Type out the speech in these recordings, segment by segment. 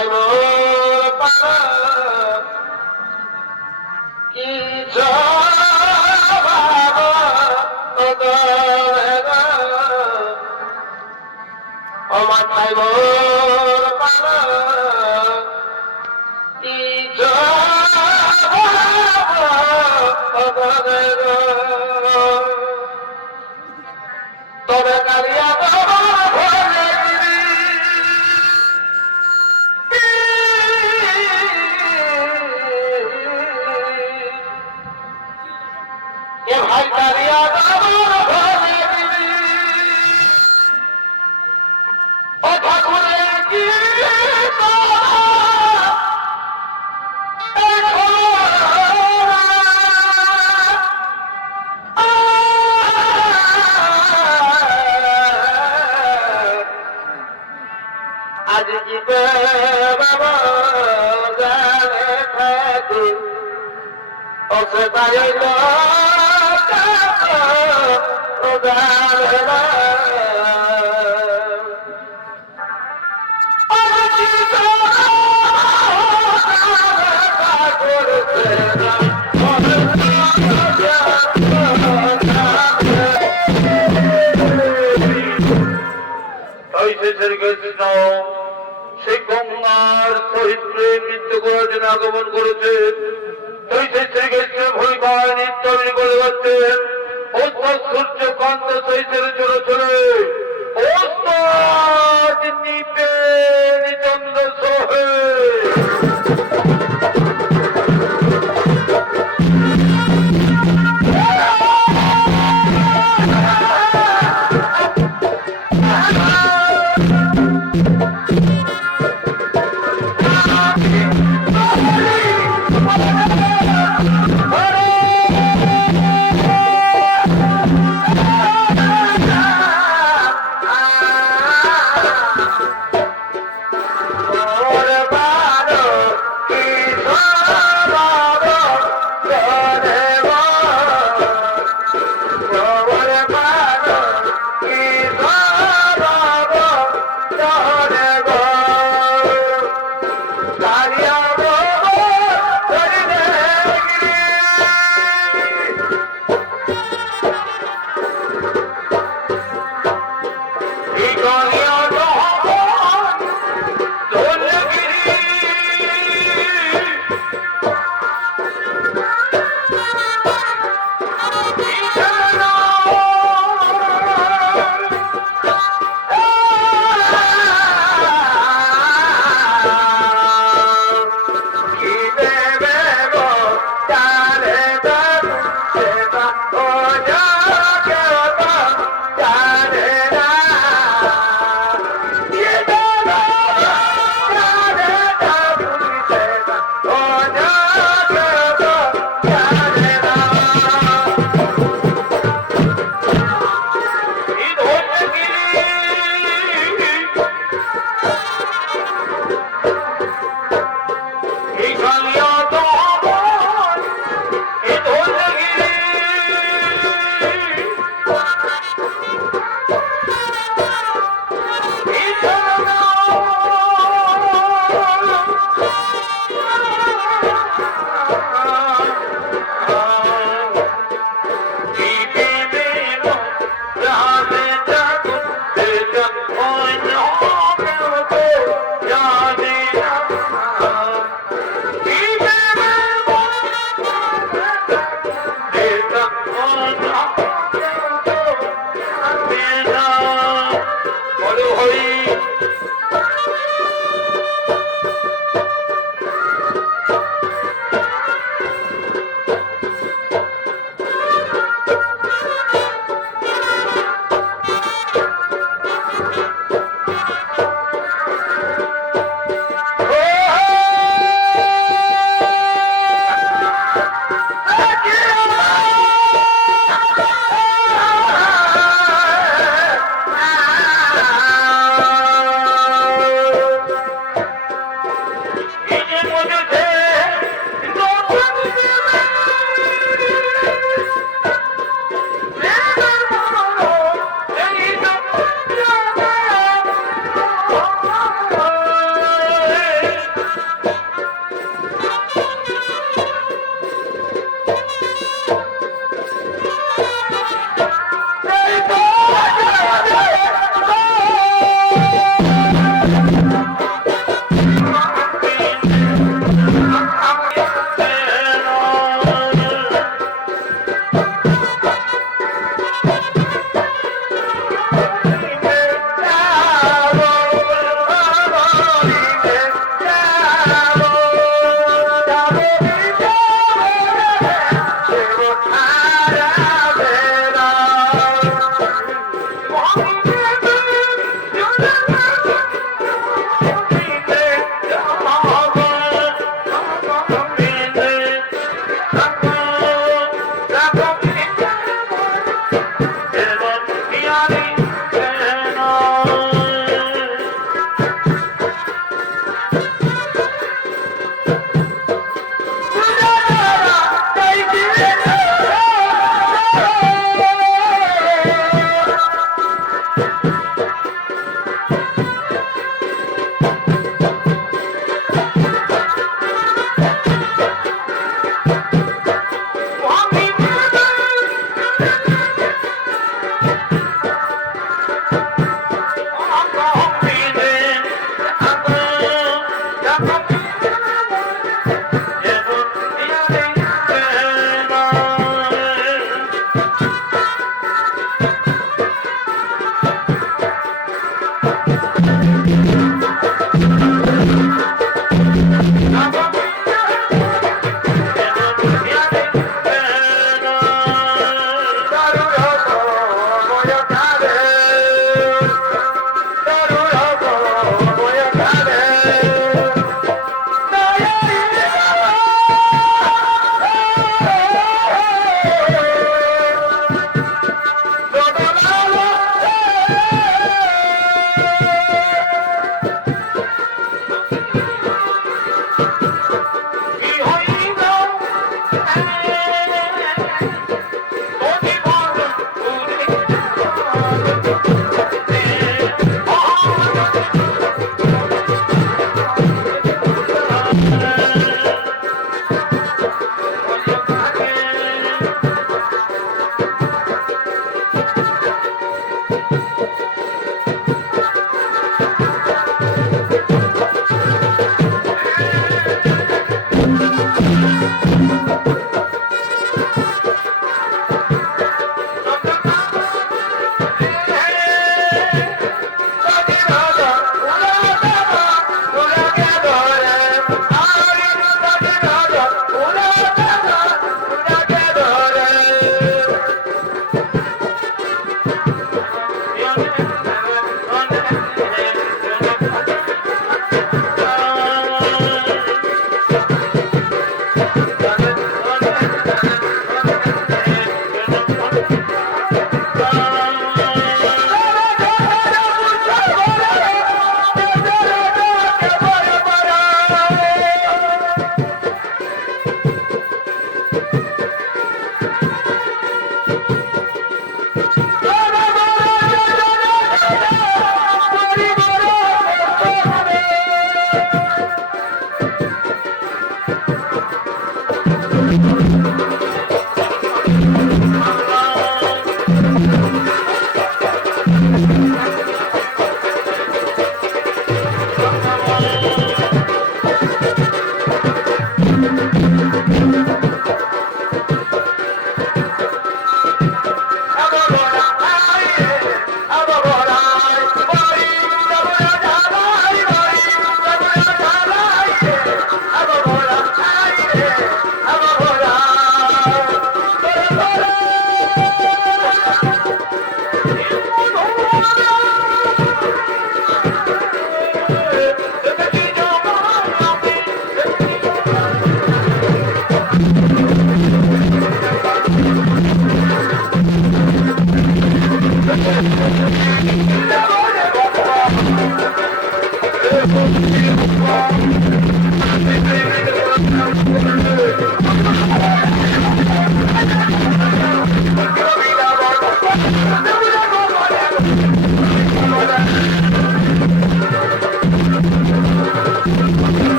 মাথায় মোর পাড়া কি মাথায় মোর পাড়া কি তবে কালিয়া ভাই কালিয়া ও ঠাকুরের কি আজ কি বাবা জানে ঠাকুর ওসে তাই সেই গঙ্গার সহিত নৃত্য করার জন্য আগমন করেছেন। শ্রীকৃষ্ণ ভূমিকায় নৃত্য করে যাচ্ছেন। সূর্যকান্ত সহিতের চলে চলে নিপে নিচন্দ সোহে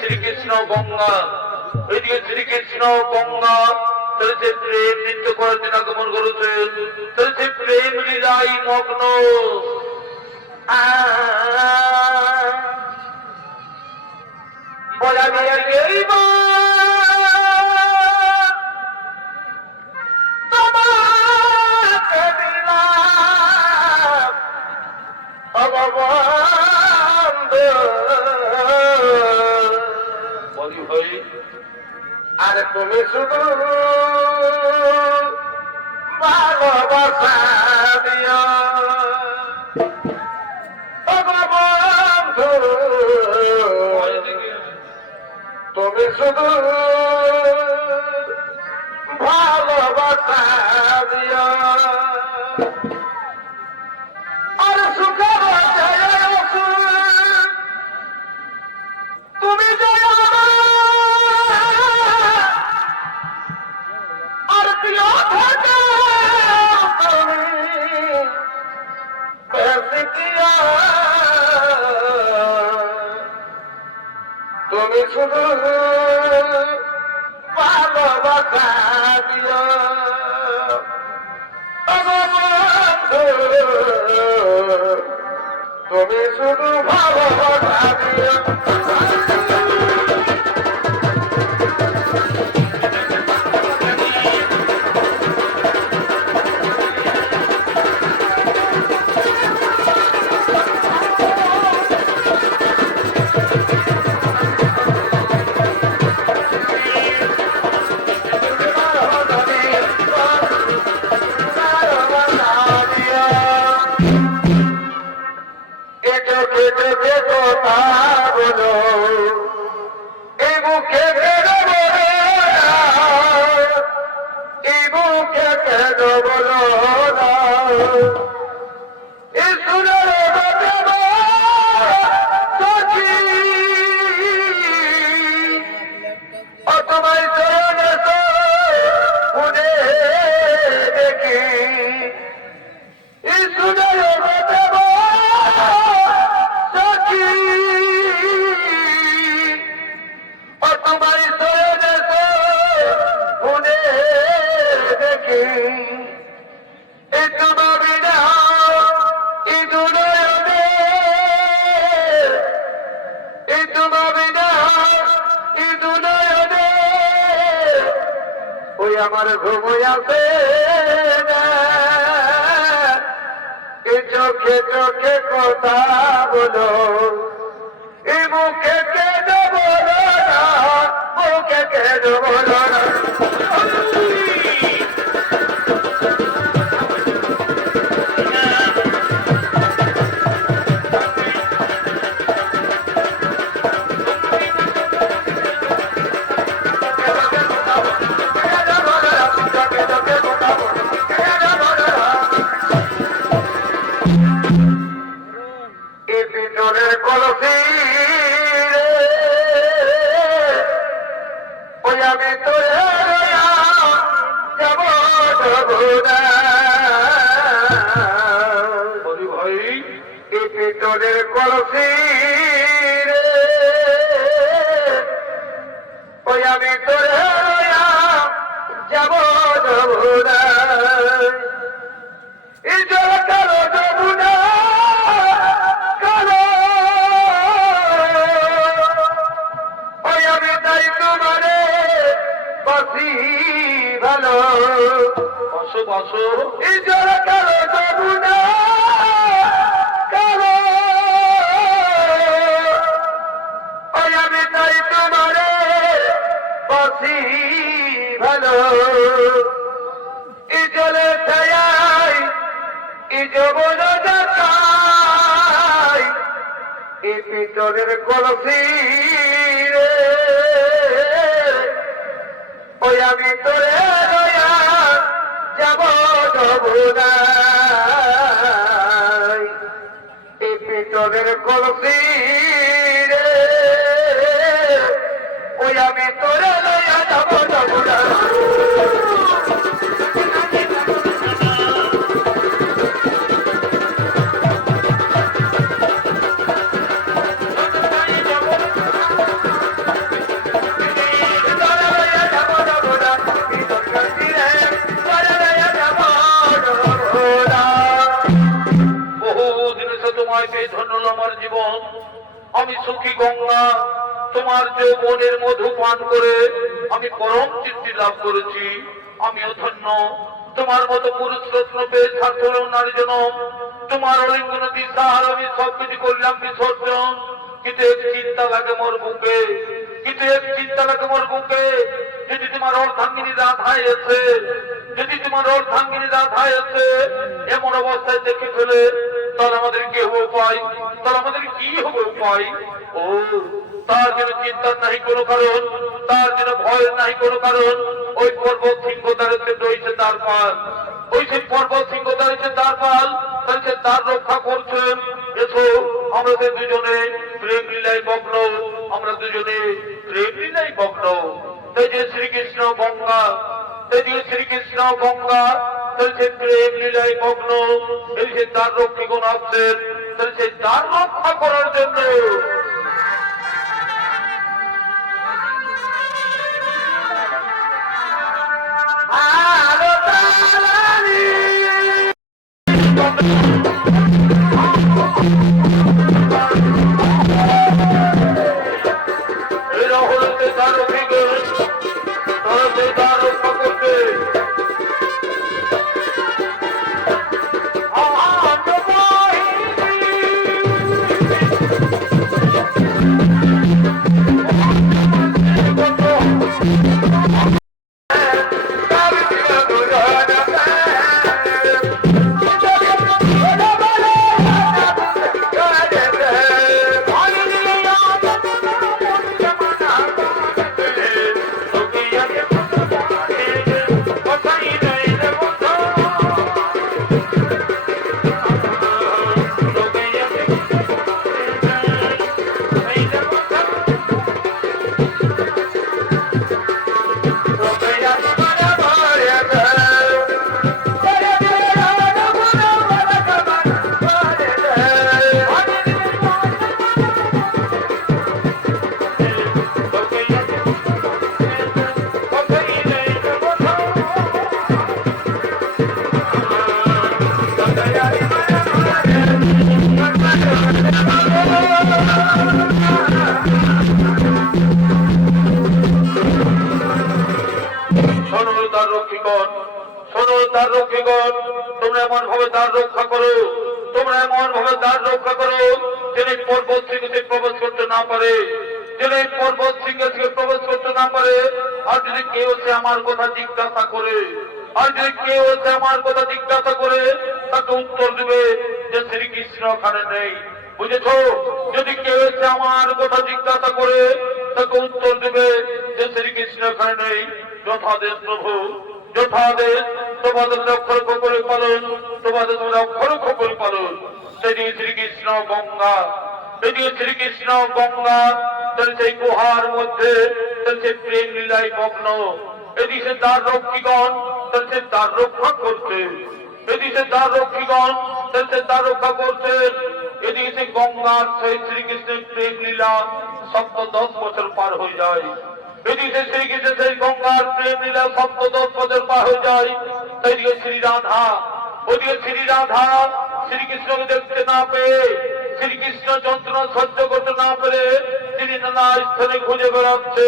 শ্রীকৃষ্ণ গঙ্গা, এদিকে শ্রীকৃষ্ণ গঙ্গা তাহলে সে প্রেম নৃত্য করার দিন আগমন করেছেন, তাহলে সে প্রেম লীলাই মগ্ন। বলা আর তুমি শুধু ভালোবাসা দিও বন্ধু, তুমি শুধু ভালোবাসা দিও আর সুখে তুমি তুমি শুধু ভালোবাসা দিও তুমি শুধু ভালোবাসা দিও আমার ঘুমই আছে চোখে চোখে কথা বলো এই মুখে কেন বলো না মুখে কেন বলো না কলসি ওই আমি তোরে যাব যমুনা এই জল কালো যমুনা কালো ওই আমি তাই তোমারে বাসি ভালো বসো বসো এই জল কালো যমুনা ভালো এই জলে ছায়াই এই যৌবন যাই এই পিতলের কলসি রে ওই আমি তোরে লয়া যাব যমুনায় এই পিতলের কলসি রে ওই আমি তোরে লয়া যাব যমুনায় আমার জীবন আমি সুখী গঙ্গা তোমার যৌবনের মধু পান করে আমি পরম তৃপ্তি লাভ করেছি আমিও ধন্য তোমার মতো পুরুষ রত্ন পেয়ে ছাত্র নারী জনম তোমার অলিঙ্গন দিশার আমি সবকিছু করলাম বিসর্জন কিন্তু এক চিন্তা লাগে মোর বুকে কিন্তু এক চিন্তা লাগে মোর বুকে যদি তোমার অর্ধাঙ্গিনী রাধায় আছে যদি তোমার অর্ধাঙ্গিনী রাধায় আছে এমন অবস্থায় দেখে ফেলে তাহলে আমাদের কি হবে উপায় তাহলে আমাদের কি হবে উপায় ও তার জন্য চিন্তার নাই কোনো কারণ তার জন্য ভয়ের নাই কোনো কারণ ওই পর্বত সিংহ দাঁড়িয়েছে রয়েছে তার পাল ওই সেই পর্বত সিংহ দাঁড়িয়েছে তার পাল তাহলে তার রক্ষা করছেন এসো আমরা দুজনে প্রেম লীলায় মগ্ন আমরা দুজনে প্রেম লীলায় মগ্ন এই যে শ্রীকৃষ্ণ গঙ্গা এই যে শ্রীকৃষ্ণ গঙ্গা সে প্রেম লীলায় মগ্ন এই যে তার রক্ষীগণ আসছেন সে তার রক্ষা করার জন্য আলো দ্বার রক্ষীগণ, তোমরা এমন ভাবে দ্বার রক্ষা করো, তোমরা এমন ভাবে দ্বার রক্ষা করো যেন পর্বত থেকে প্রবেশ করতে না পারে, যেন পর্বত থেকে প্রবেশ করতে না পারে। আর যদি কেউ সে আমার কথা জিজ্ঞাসা করে, আর যদি কেউ সে আমার কথা জিজ্ঞাসা করে, তাকে উত্তর দিবে যে শ্রীকৃষ্ণ ওখানে নেই। বুঝেছো? যদি কেউ এসে আমার কথা জিজ্ঞাসা করে, তাকে উত্তর দেবে যে শ্রীকৃষ্ণ এখানে নেই। যথাদেশ প্রভু, যথাদেশ। তোমাদের অক্ষর করে পালন, তোমাদের অক্ষর করে পালন। সেদিকে শ্রীকৃষ্ণ গঙ্গা, এদিকে শ্রীকৃষ্ণ গঙ্গা, তাহলে সেই গুহার মধ্যে সেই প্রেম লীলায় মগ্ন। এদিকে দ্বার রক্ষীগণ, তাহলে সে দ্বার রক্ষা করছে। এদিকে দ্বার রক্ষীগণ, তাহলে সে দ্বার রক্ষা করছে। এদিকে সে গঙ্গার সেই শ্রীকৃষ্ণের প্রেম লীলা 10 বছর পার হয়ে যায়। এদিকে শ্রীকৃষ্ণের সেই গঙ্গার প্রেম লীলা 10 বছর পার হয়ে যায়। এদিকে শ্রী রাধা, ওদিকে শ্রী রাধা শ্রীকৃষ্ণকে দেখতে না পেয়ে, শ্রীকৃষ্ণ যন্ত্রণা সহ্য করতে না পেরে তিনি নানা স্থানে খুঁজে বেড়াচ্ছে।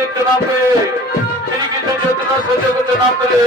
দেখতে না পেয়ে, শ্রীকৃষ্ণ যন্ত্রণা সহ্য করতে না পেরে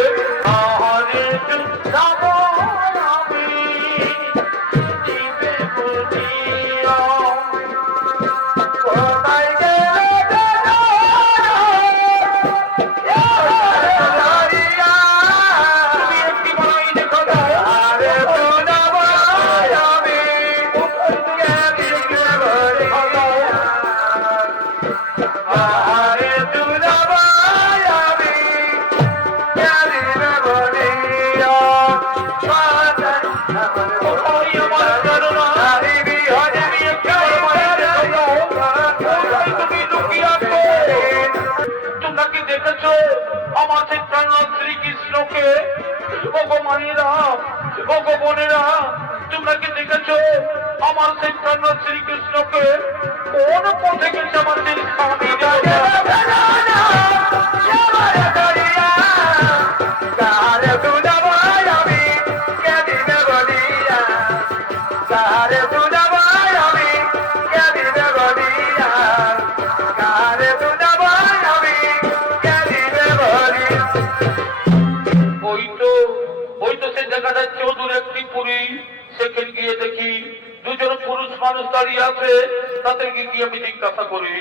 শ্রীকৃষ্ণকে, ভগবানীরা, ভগবানেরা, তোমরা কি দেখেছো আমার সেই প্রাণ শ্রীকৃষ্ণকে? কোন পথে গেছে আমার সেই স্বামী? সেখানে গিয়ে দেখি দুজন পুরুষ মানুষ দাঁড়িয়ে আছে। তাদেরকে গিয়ে আমি জিজ্ঞাসা করি,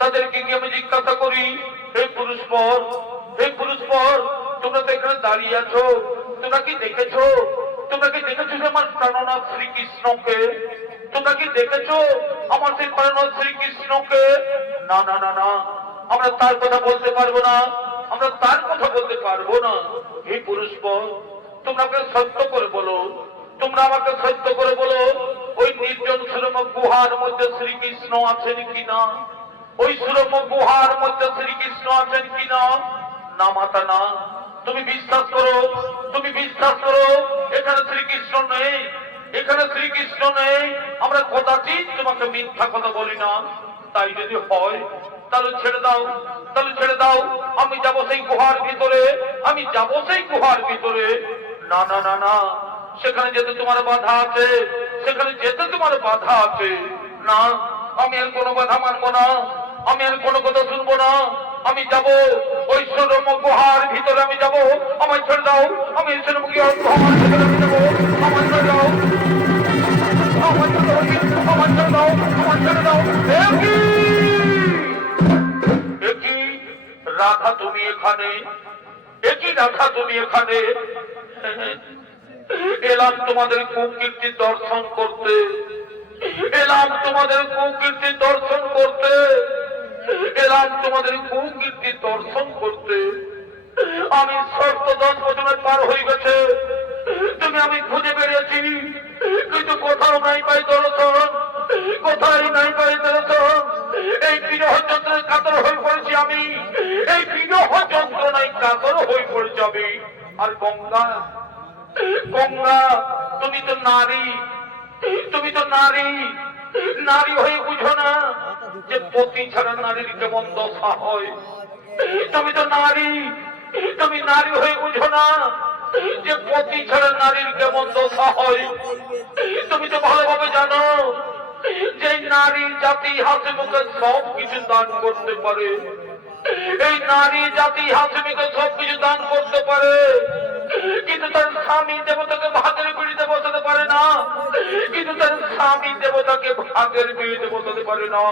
তাদেরকে গিয়ে আমি জিজ্ঞাসা করি, হে পুরুষ পর, হে পুরুষ পর, তোমরা তো এখানে দাঁড়িয়ে আছো, তোমরা কি দেখেছো, তোমরা কি দেখেছো যে আমার প্রাণনাথ শ্রীকৃষ্ণকে? তোমরা কি দেখেছো আমার সেই প্রাণনাথ শ্রীকৃষ্ণকে? না না না না, আমরা তার কথা বলতে পারবো না, আমরা তার কথা বলতে পারবো না। হে পুরুষ পর, তোমরা আমাকে সত্য করে বলো, তোমরা আমাকে সত্য করে বলো, ওই নির্জন সুরম গুহার মধ্যে শ্রীকৃষ্ণ আছেন কিনা? ওই সুরম গুহার মধ্যে শ্রীকৃষ্ণ আছেন কিনা? না মাতা না, তুমি বিশ্বাস করো, তুমি বিশ্বাস করো, এখানে শ্রীকৃষ্ণ নেই, এখানে শ্রীকৃষ্ণ নেই। আমরা কদাচিৎ তোমাকে মিথ্যা কথা বলি না। তাই যদি হয় তাহলে ছেড়ে দাও, তাহলে ছেড়ে দাও, আমি যাবো সেই গুহার ভিতরে, আমি যাবো সেই গুহার ভিতরে। না না না না, সেখানে যেতে তোমার বাধা আছে, সেখানে যেতে তোমার বাধা আছে। না, আমি আর কোনো বাধা মানবো না, আমি আর কোনো কথা শুনবো না। আমি যাব ওই সুরম গুহার ভিতরে, আমি যাব। আমায় ছেড়ে দাও, আমি সুরম গুহার ভিতরে আমি যাবো। আমায় ছেড়ে দাও, আমায় ছেড়ে দাও, আমায় ছেড়ে দাও, আমায় ছেড়ে দাও। একই রাধা তুমি এখানে, একই রাধা তুমি এখানে। এলাম তোমাদের কুকীর্তি দর্শন করতে, এলাম তোমাদের কুকীর্তি দর্শন করতে, এলাম তোমাদের কুকীর্তি দর্শন করতে। আমি 10 বছরের পার হয়ে গেছে, তুমি আমি খুঁজে বেরিয়েছি, কিন্তু কোথাও নাই পাই দর্শন, কোথায় নাই পাই দর্শন। এই বিরহ যন্ত্রের কাতর হয়ে পড়েছি আমি, এই বিরহ কান্নায় কাতর হয়ে পড়ে যাবে। আর গঙ্গা, গঙ্গা তুমি তো নারী, তুমি তো নারী, নারী হয়ে বুঝো না যে পতি ছাড়া নারীর কেমন দশা হয়। তুমি তো নারী, তুমি নারী হয়ে বুঝো না যে পতি ছাড়া নারীর কেমন দশা হয়। তুমি তো ভালোভাবে জানো যে নারী জাতি হাসি মুখে সব কিছু দান করতে পারে। এই নারী জাতি হাসি মুখে সব কিছু দান করতে পারে, কিন্তু তার স্বামী দেবতাকে ভাগের পিড়িতে বসাতে পারে না। কিন্তু তার স্বামী দেবতাকে ভাগের পিড়িতে বসাতে পারে না।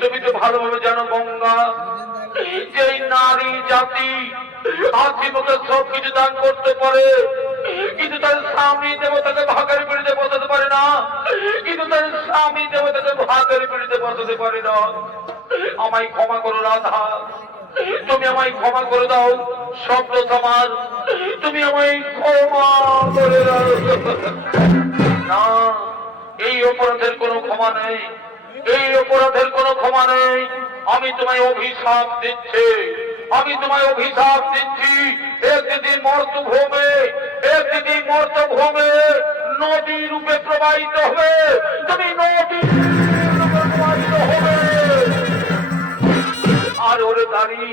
তুমি তো ভালোভাবে জানো গঙ্গা, যে নারী জাতি হাসি মুখে সব কিছু দান করতে পারে, কিন্তু তার স্বামী দেবতাকে ভাগের পিড়িতে বসাতে পারে না। কিন্তু তার স্বামী দেবতাকে ভাগের পিড়িতে বসাতে পারে না। আমায় ক্ষমা করো রাধা, তুমি আমায় ক্ষমা করে দাও। শব্দ আমার, তুমি আমায় ক্ষমা করে দাও। না, এই অপরাধের কোনো ক্ষমা নেই, এই অপরাধের কোনো ক্ষমা নেই। আমি তোমায় অভিশাপ দিচ্ছি, আমি তোমায় অভিশাপ দিচ্ছি। একদিন মর্তভূমে, একদিন মর্তভূমে নদী রূপে প্রবাহিত হবে, তুমি নদী রূপে প্রবাহিত হবে। আর ওরে দাঁড়ি,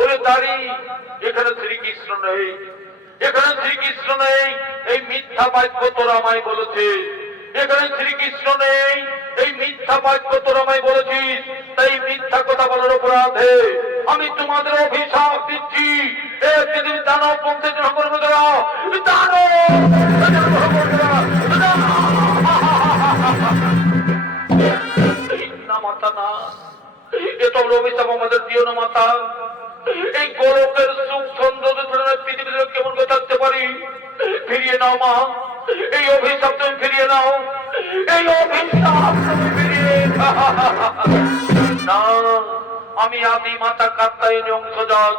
ওরে দাঁড়ি, এখানে শ্রীকৃষ্ণ নেই, এখানে শ্রীকৃষ্ণ নেই। এই মিথ্যা বাক্য তোরা আমায় বলেছে, এখানে শ্রীকৃষ্ণ নেই, এই মিথ্যা বাক্য তোরা আমায় বলেছিস। তাই মিথ্যা কথা বলার অপরাধে আমি তোমাদের অভিশাপ দিচ্ছি। একদিন দানব বংশে জন্ম করবে তোরা, না মাতা না, এ তোমরা অভিশাপ আমাদের দিও না মাতা। এই গোলকের সুখ সৌন্দর্য পৃথিবীতে কেমন করে থাকতে পারি? ফিরিয়ে নাও মা, এই অভিশাপ তুমি ফিরিয়ে নাও, এই অভিশাপ তুমি ফিরিয়ে না। আমি আদি মাতা কাত্তায়নী অংশজাত,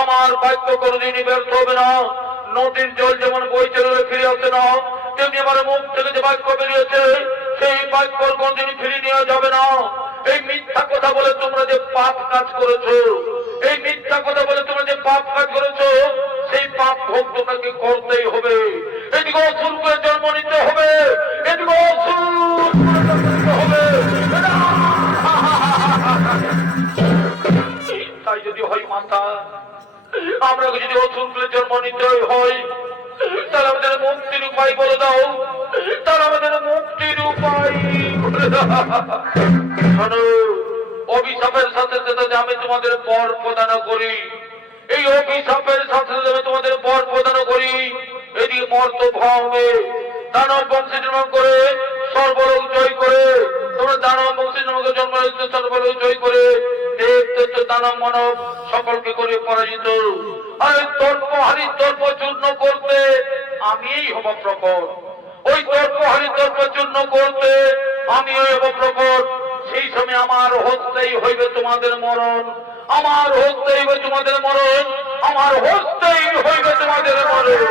আমার বাক্য কোনদিনই ব্যর্থ হবে না। নদীর জল যেমন বই চলে ফিরে আসে না, তেমনি আমার মুখ থেকে যে বাক্য বেরিয়েছে সেই বাক্য কোনদিনই ফিরিয়ে নেওয়া যাবে না। এই মিথ্যা কথা বলে তোমরা যে পাপ কাজ করেছো, এই মিথ্যা কথা বলে তোমরা যে পাপ কাজ করেছো, সেই পাপ ভোগ তোমাকে করতেই হবে। এদিকে অসুর করে জন্ম নিতে হবে, এদিকে অসুর করে জন্ম নিতে হবে। তাই যদি হয় মাতা, আমরা যদি অসুর করে জন্ম নিতে হয়, তাহলে আমাদের মুক্তির উপায় বলে দাও, তাহলে আমাদের মুক্তির উপায় বলে দাও। অভিশাপের সাথে সাথে আমি তোমাদের বর প্রদান করি, এই অভিশাপের সাথে সাথে আমি তোমাদের বর প্রদান করি। এদিকে মর্তভূমে দানব বংশে জন্ম করে সর্বলোক জয় করে, তোমরা দানব বংশে জন্ম সর্বলোক জয় করে দেব দানব মানব সকলকে করে পরাজিত। আর তর্কহারি তর্ক চূর্ণ করতে আমি হব প্রকট, ওই তর্কহারি তর্ক চূর্ণ করতে আমি হব প্রকট। সেই সময় আমার হস্তেই হইবে তোমাদের মরণ, আমার হস্তেই হইবে তোমাদের মরণ, আমার হস্তেই হইবে তোমাদের মরণ।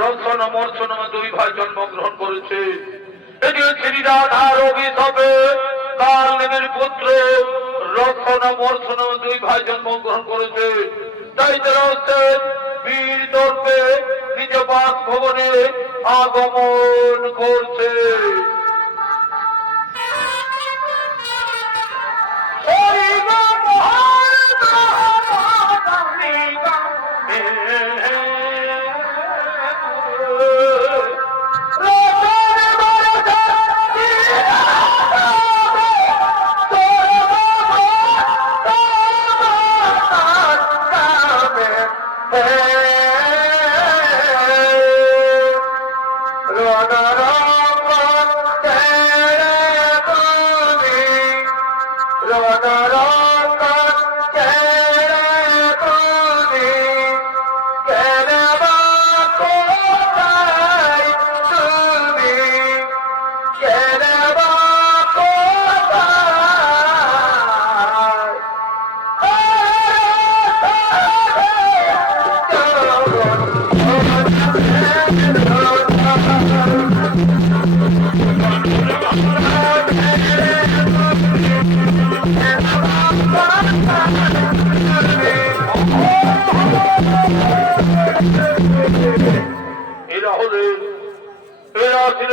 রসন মর্ষণ দুই ভাই জন্মগ্রহণ করেছে। এটি শ্রী রাধার অভিশাপে কাল নেমের পুত্র রসন মর্ষণ দুই ভাই জন্মগ্রহণ করেছে। তাই তারা বীর দর্পে নিজ বাসভবনে আগমন করছে।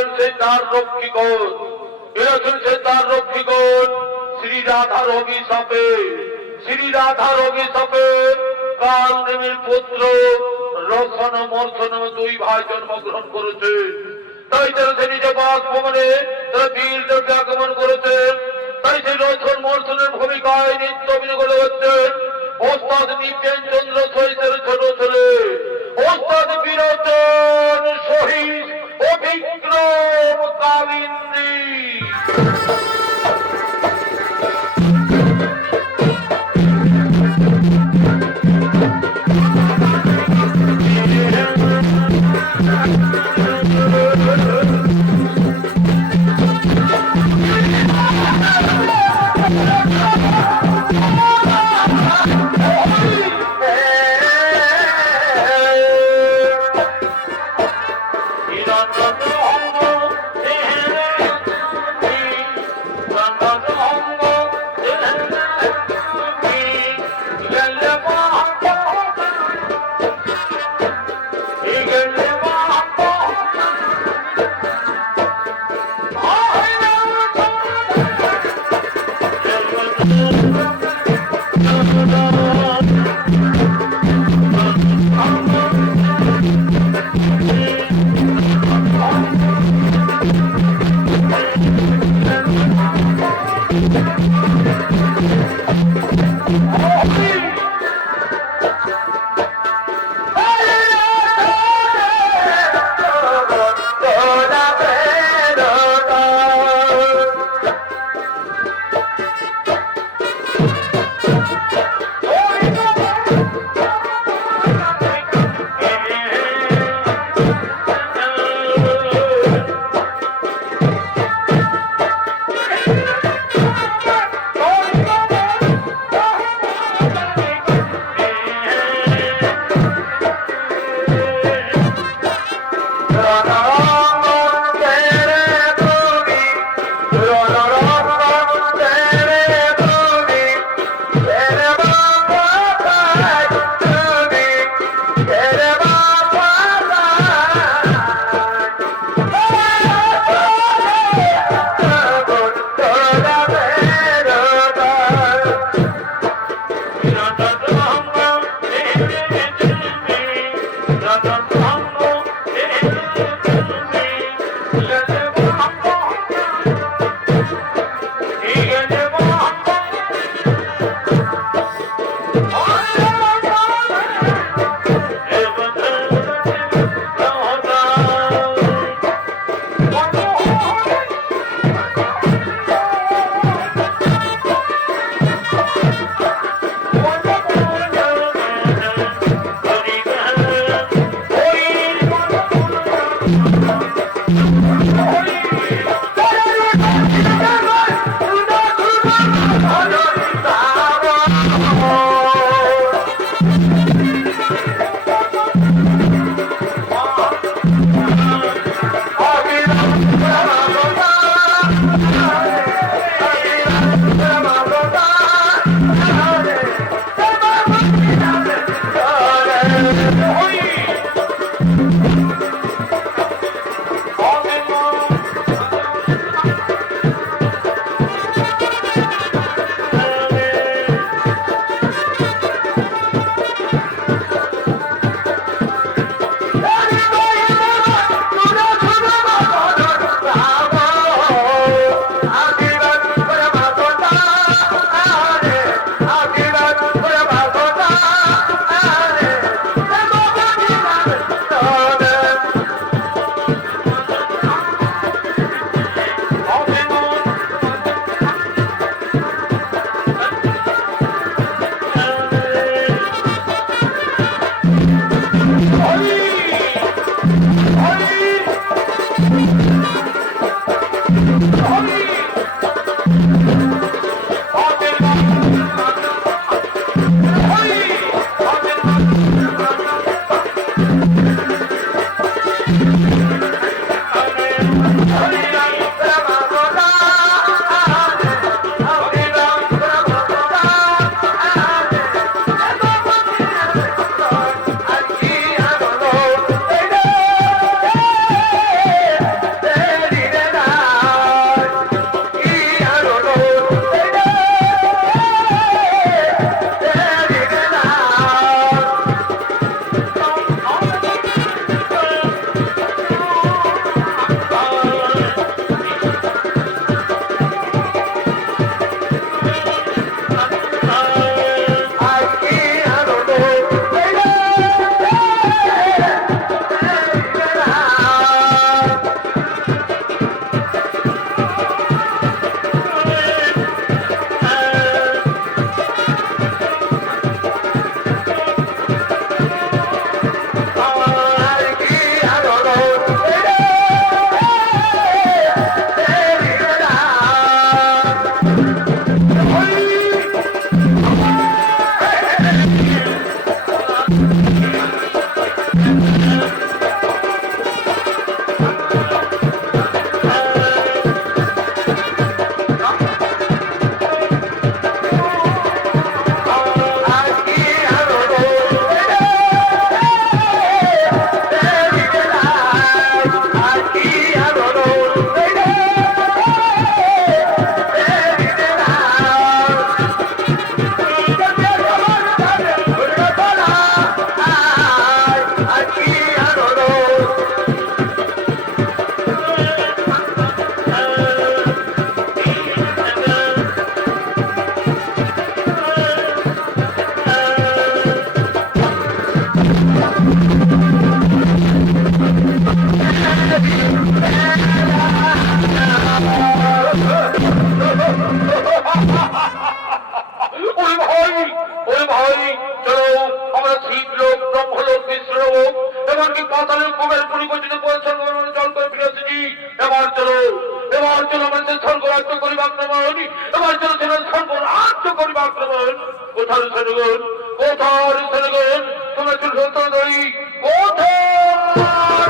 ছিলেন সেই তার রক্ষীগণ, এরা ছিলেন সেই তার রক্ষীগণ। শ্রী রাধার অভিশাপে, শ্রী রাধার অভিশাপে কালদেবীর পুত্র রসন মর্ষণ দুই ভাই জন্মগ্রহণ করেছে। তাই তারা সে নিজে বাসভবনে তারা বীর দেবকে আগমন করেছে। তাই সেই রসন মর্ষণের ভূমিকায় নিত্য অভিনয় করে হচ্ছেন ওস্তাদ নিপেন চন্দ্র সহিতের ছোট ছেলে ওস্তাদ বিরোচন শহীদ অভিক্রম কালিন্দী। এবার চলো আমাদের স্বর্গরাজ্য করিব আক্রমণ, এবার চলো স্বর্গরাজ্য করিব আক্রমণ। কোথার সেনগণ, কোথার সেনগণ, তোমরা চলো ধরি কোথার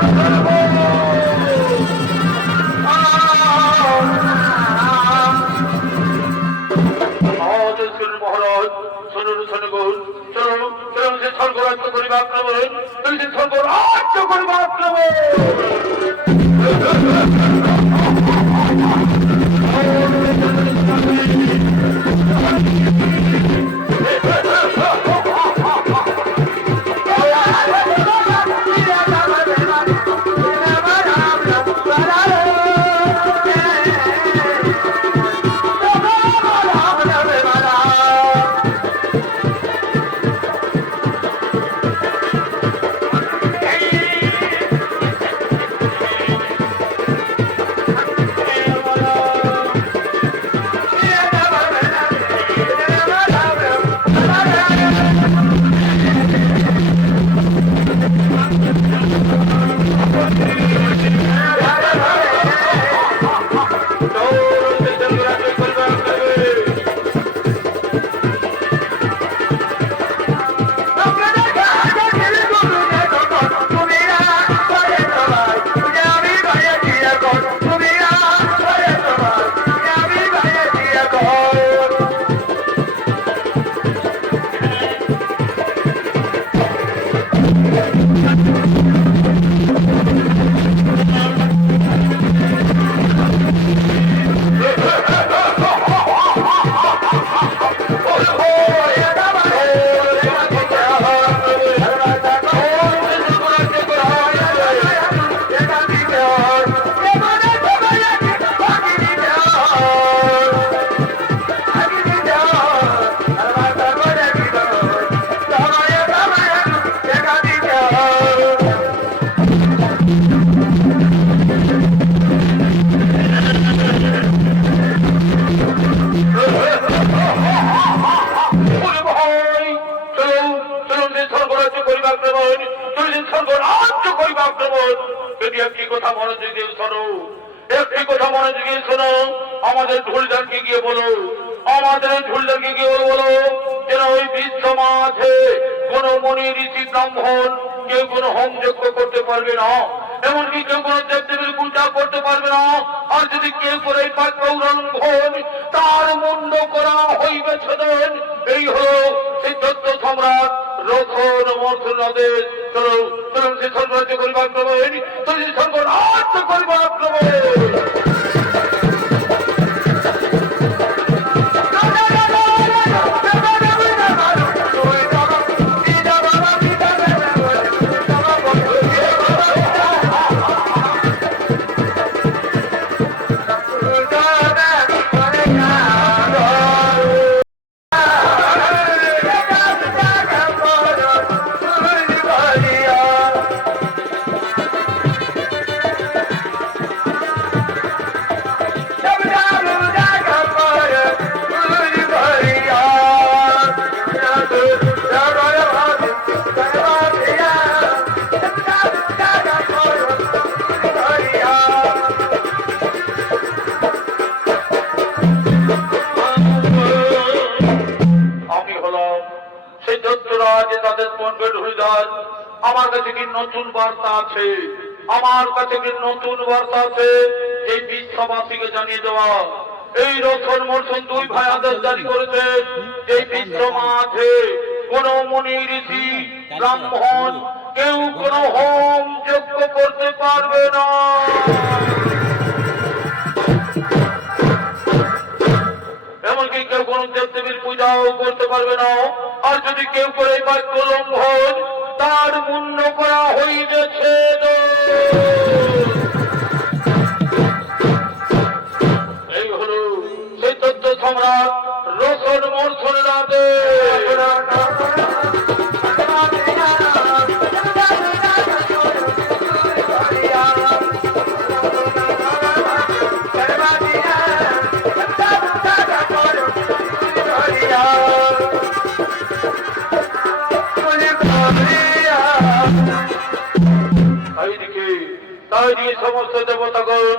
মহারাজ শুনুন সেনগণ, চলো চলো সে স্বর্গরাজ্য করিব আক্রমণ, সে স্বর্গরাজ্য করিব আক্রমণ। একটি কথা মনোযোগ দিয়ে শোনো, একটি কথা মনোযোগ দিয়ে শোনো। আমাদের ঢুলডানকে গিয়ে বলো, আমাদের ঢুলডানকে গিয়ে বলো যেন ওই বিশ্ব মাঝে কোন মনি ঋষি ব্রাহ্মণ কেউ কোনো হোমযজ্ঞ করতে পারবে না, এমনকি কেউ কোনো দেবদেবীর পূজা করতে পারবে না। আর যদি কেউ করে বাক্য উল্লঙ্ঘন, তার মুন্ড করা হইবে ছেদন। এই হলো সেই দত্ত সম্রাট রক্ষণ মর্থন আদেশ। চলো চলো সে স্বর্গরাজ্য করিব আক্রমণ, তুমি স্বর্গরাজ্য করিব আক্রমণ। আমার কাছে কি নতুন বার্তা আছে, আমার কাছে কি নতুন বার্তা আছে এই বিশ্ববাসীকে জানিয়ে দেওয়া। এই রক্ষণ মর্ষণ দুই ভাই আদেশ জারি করেছে, এই বিশ্ব মাঝে কোন মুনি ঋষি ব্রাহ্মণ কেউ কোন হোম যজ্ঞ করতে পারবে না। এমনকি কেউ কোন দেবদেবীর পূজাও করতে পারবে না। আর যদি কেউ করে বাক্য লঙ্ঘন, তার মুন্ড করা হইতেছে। এই হলো সেই তথ্য সম্রাট রোশন মর্ষণের আদেশ। তাই দিকে সমস্ত দেবতাগণ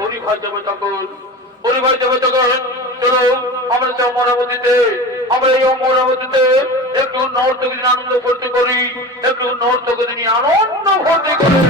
পরিবার যাবে তখন পরিবার যাবে তখন চলো আমরা যে অমরাবতীতে আমরা এই অমরাবতীতে একটু নর্তকী দিন আনন্দ ফুর্তি করি একটু নর্তকী দিন আনন্দ ফুর্তি করি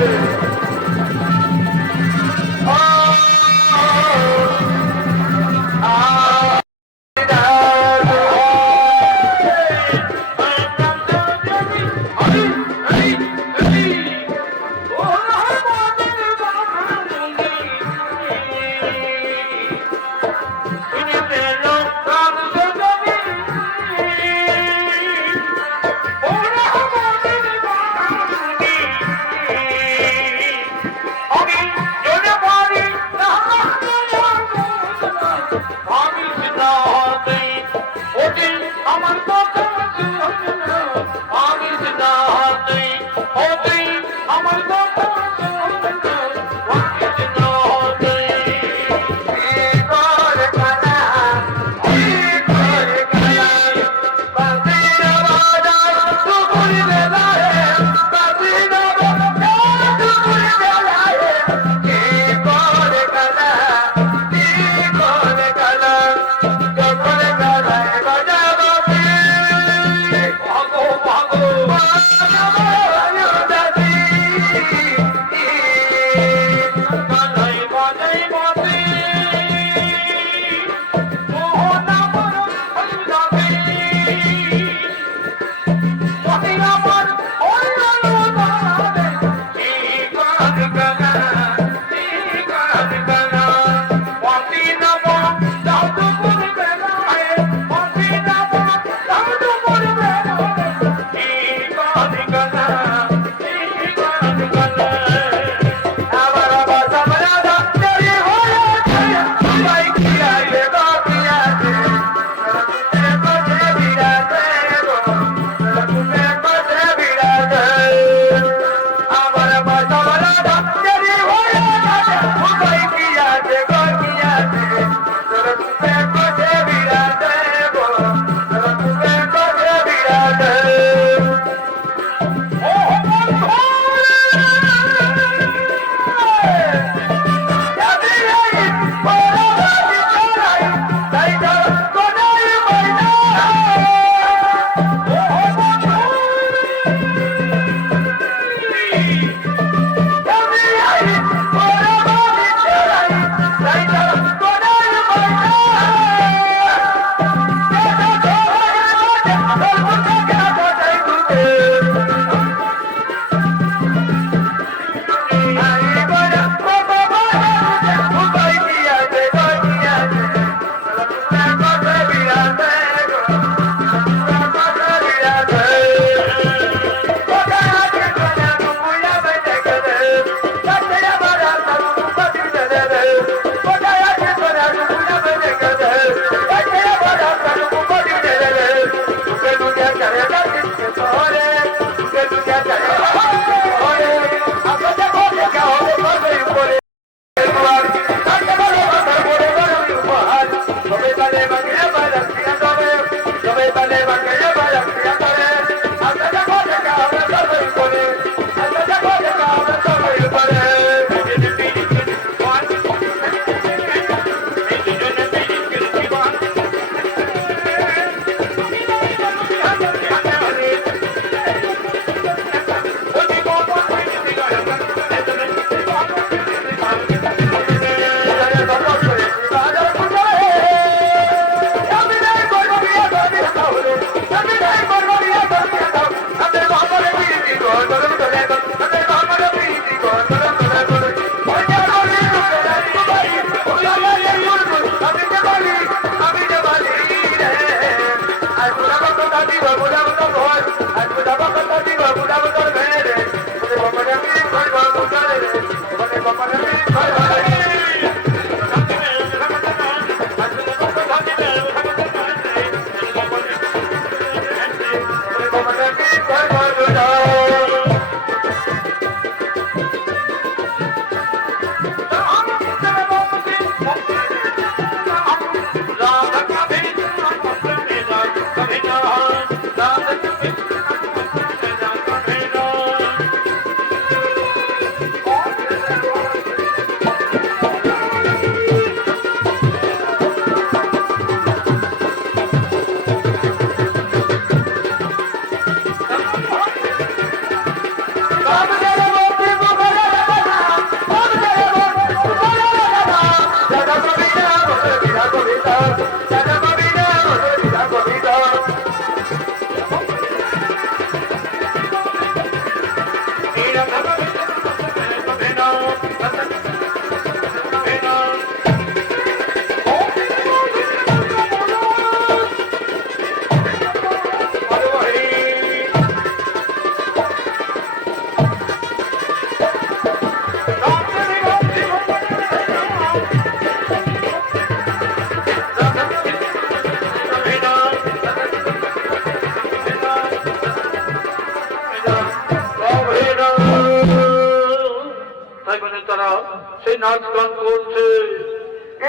সেই নাচ গান করছে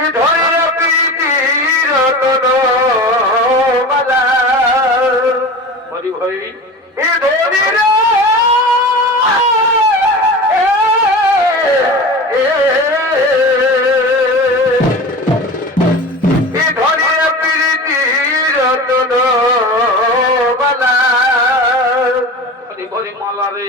এ ধরে প্রীতির মালা ভাই ভাই এ ধরে মালা রে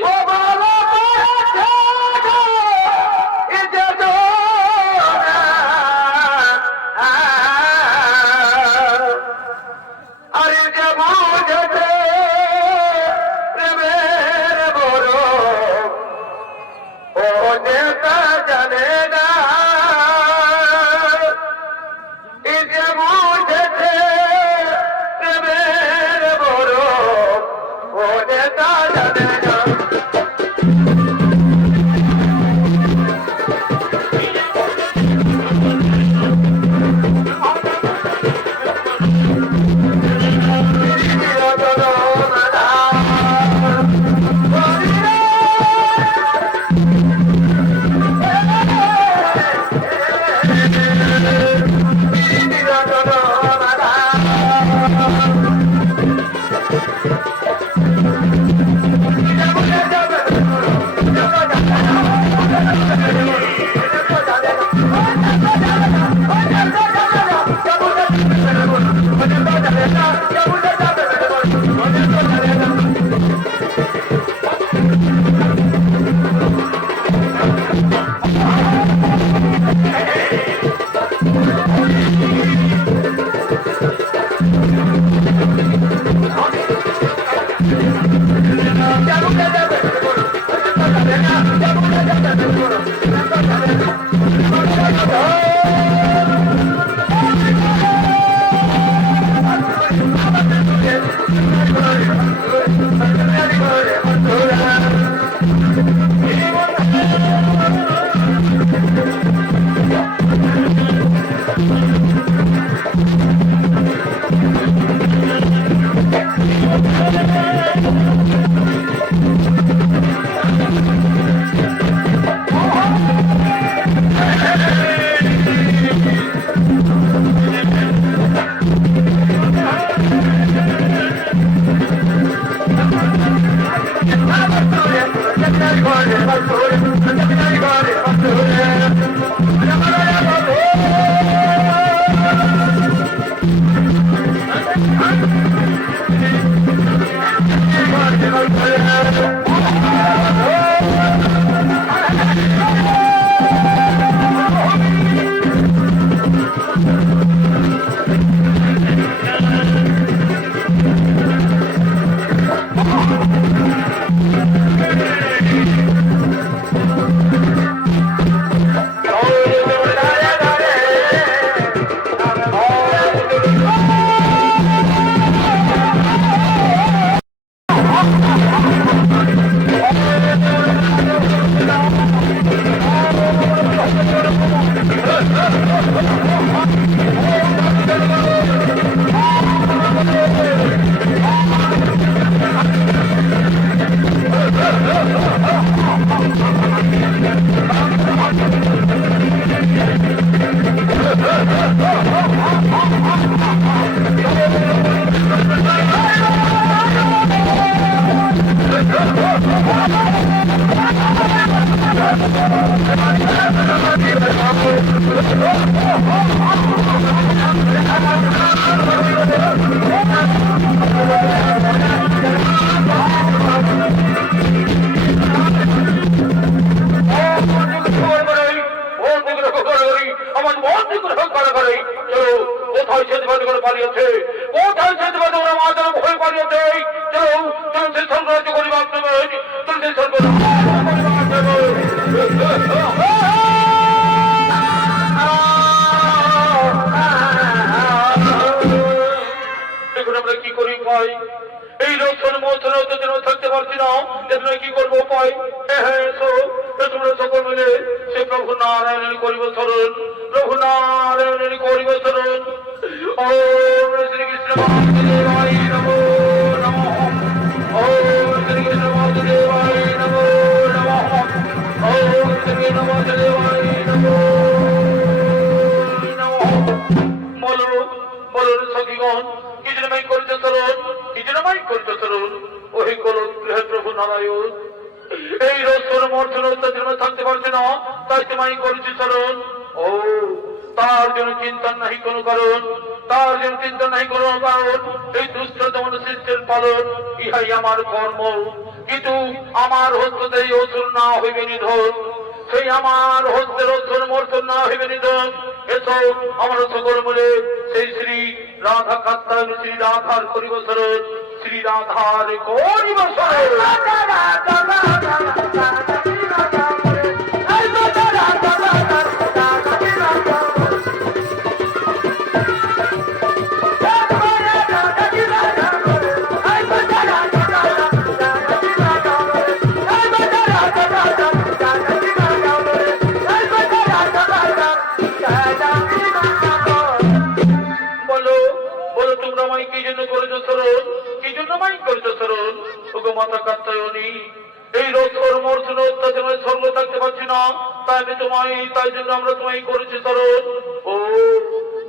কোথায় সেতু বাদী করে পালিয়েছে, কোথায় সেতু বাদী ওরা মাঝে ভয় পালিয়েছে। চলো চলো সেই সংগ্রাম করি বাস্তবে, চলো সেই সংগ্রাম সেটা কি করবো উপায়? হ্যাঁ এসো তোমরা সকল মিলে সে প্রভু নারায়ণের করিব স্মরণ, প্রভু নারায়ণের করিব স্মরণ। ওম শ্রীকৃষ্ণ বাসুদেবায় নমো নমঃ। ওম শ্রীকৃষ্ণ বাসুদেবায় নমো নমঃ। ওম শ্রীকৃষ্ণ বাসুদেবায় নমো নমঃ। বলো বলো সখীগণ, কি জন্য মাই করিত স্মরণ, কি জন্য মাই করিত স্মরণ? ওই কলম গৃহে প্রভু নারায়ণ এই রোজর মর্জন অত্যাচার থাকতে পারছে না, তাই তোমায় করেছি স্মরণ। ও তার জন্য চিন্তা নাই কোনো কারণ, তার জন্য চিন্তা নাই কোনো কারণ। এই দুষ্ট দমন সৃষ্টির পালন ইহাই আমার কর্ম, কিন্তু আমার হস্ততে এই অসুর না হইবে নিধন, সেই আমার হস্তের অসুর মর্জন না হইবে নিধন। এসো আমার সকল বলে সেই শ্রী রাধা কাত্তায়ন শ্রী রাধার করিব স্মরণ, শ্রী রাধার করিব স্মরণ। মাতা কাত্তায়নী এই রোজর মর্জন অত্যাচারে সর্ব থাকতে পারছি না, তাই আমি তোমায়, তাই জন্য আমরা তোমায় করেছি স্মরণ। ও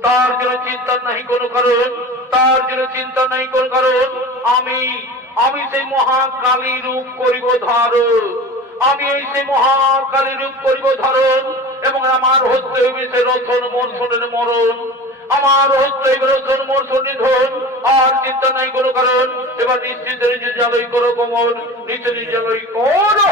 তার জন্য চিন্তা নাই কোনো কারণ, তার জন্য চিন্তা নাই কোনো কারণ। আমি আমি সেই মহাকালী রূপ করিব ধারণ, আমি এই সেই মহাকালী রূপ করিব ধারণ, এবং আমার হস্তে হইবে সে রথন মর্ষণের মরণ, আমার হস্তে হইবে রথন মর্ষণ নিধন। আর চিন্তা নাই কোনো কারণ। এবার নিশ্চিন্তে নিজে জ্বালাই করো কোমল, নিচে নিজে জ্বালাই করো।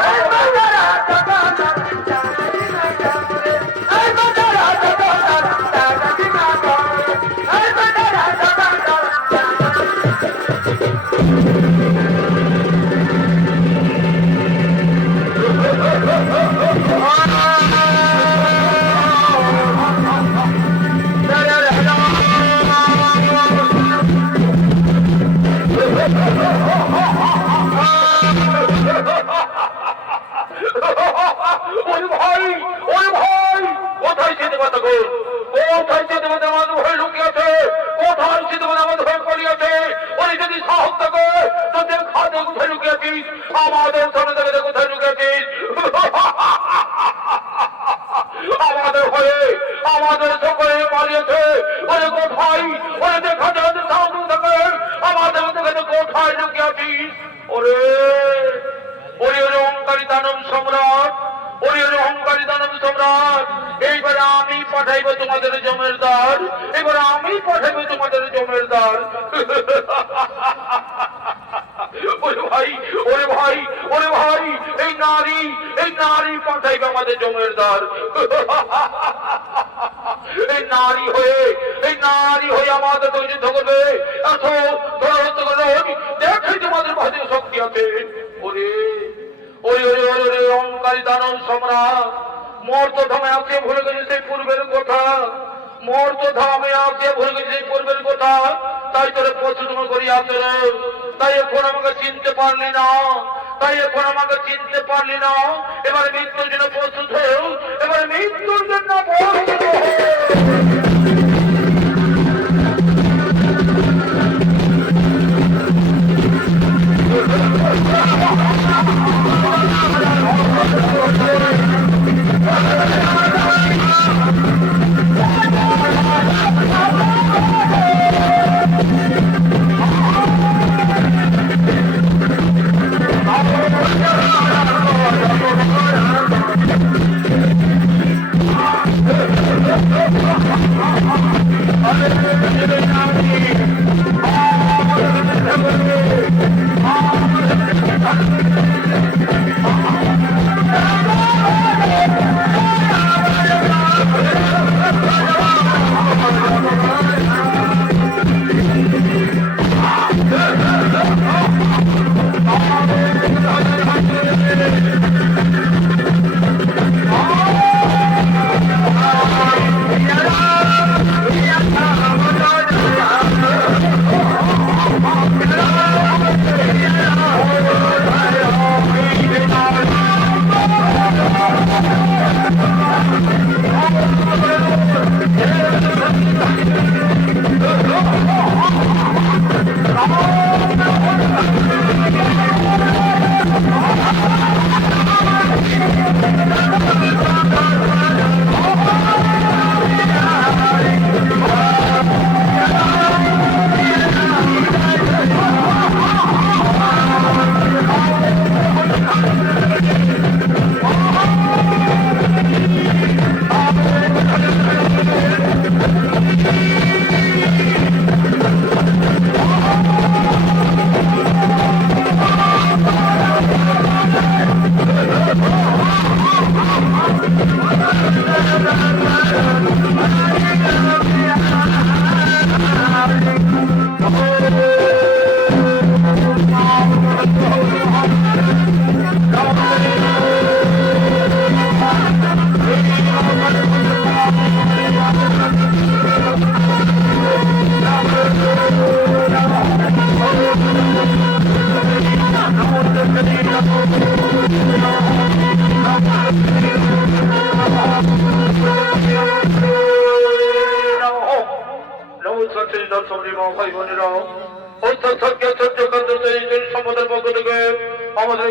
আমাদের সামনে থেকে কোথায় লুকিয়েছিস? আমাদের হয়ে আমাদের সকলে পালিয়েছে। ওরে কোথায়, ওরে দেখা যায় সামনে থেকে আমাদের থেকে কোথায় লুকিয়েছিস? ওরে ওরে ওরে অহংকারী দানব সম্রাট, ওরে ওরে অহংকারী দানব সম্রাট, এইবারে আমি পাঠাইব তোমাদের জমের দ্বার, এবারে আমি পাঠাইব তোমাদের জমের দ্বার। ওরে ভাই, ওরে ভাই, ওরে ভাই, এই নারী পাঠাইবে আমাদের জমের দ্বার। এই নারী হয়ে আমাদের যুদ্ধ করবে। আসো দেখাই তোমাদের ভাষে শক্তি আছে। ওরে ওরে ওরে ওরে ওরে অহংকারী দানব সম্রাট, মর্ত ধামে আছে ভুলে গেছে সেই পূর্বের কথা, মর্ত ধামে আছে ভুলে গেছে সেই পূর্বের কথা, তাই তোরে প্রশ্ন করি আচরণ। তাই এখন আমাকে চিনতে পারলি না, তাই এখন আমাকে চিনতে পারলি না। এবার মৃত্যুর জন্য প্রস্তুত হও, এবার মৃত্যুর জন্য প্রস্তুত হও। ভাই বোনেরা, ওই সত্য সত্য সমাধান পক্ষ থেকে আমাদের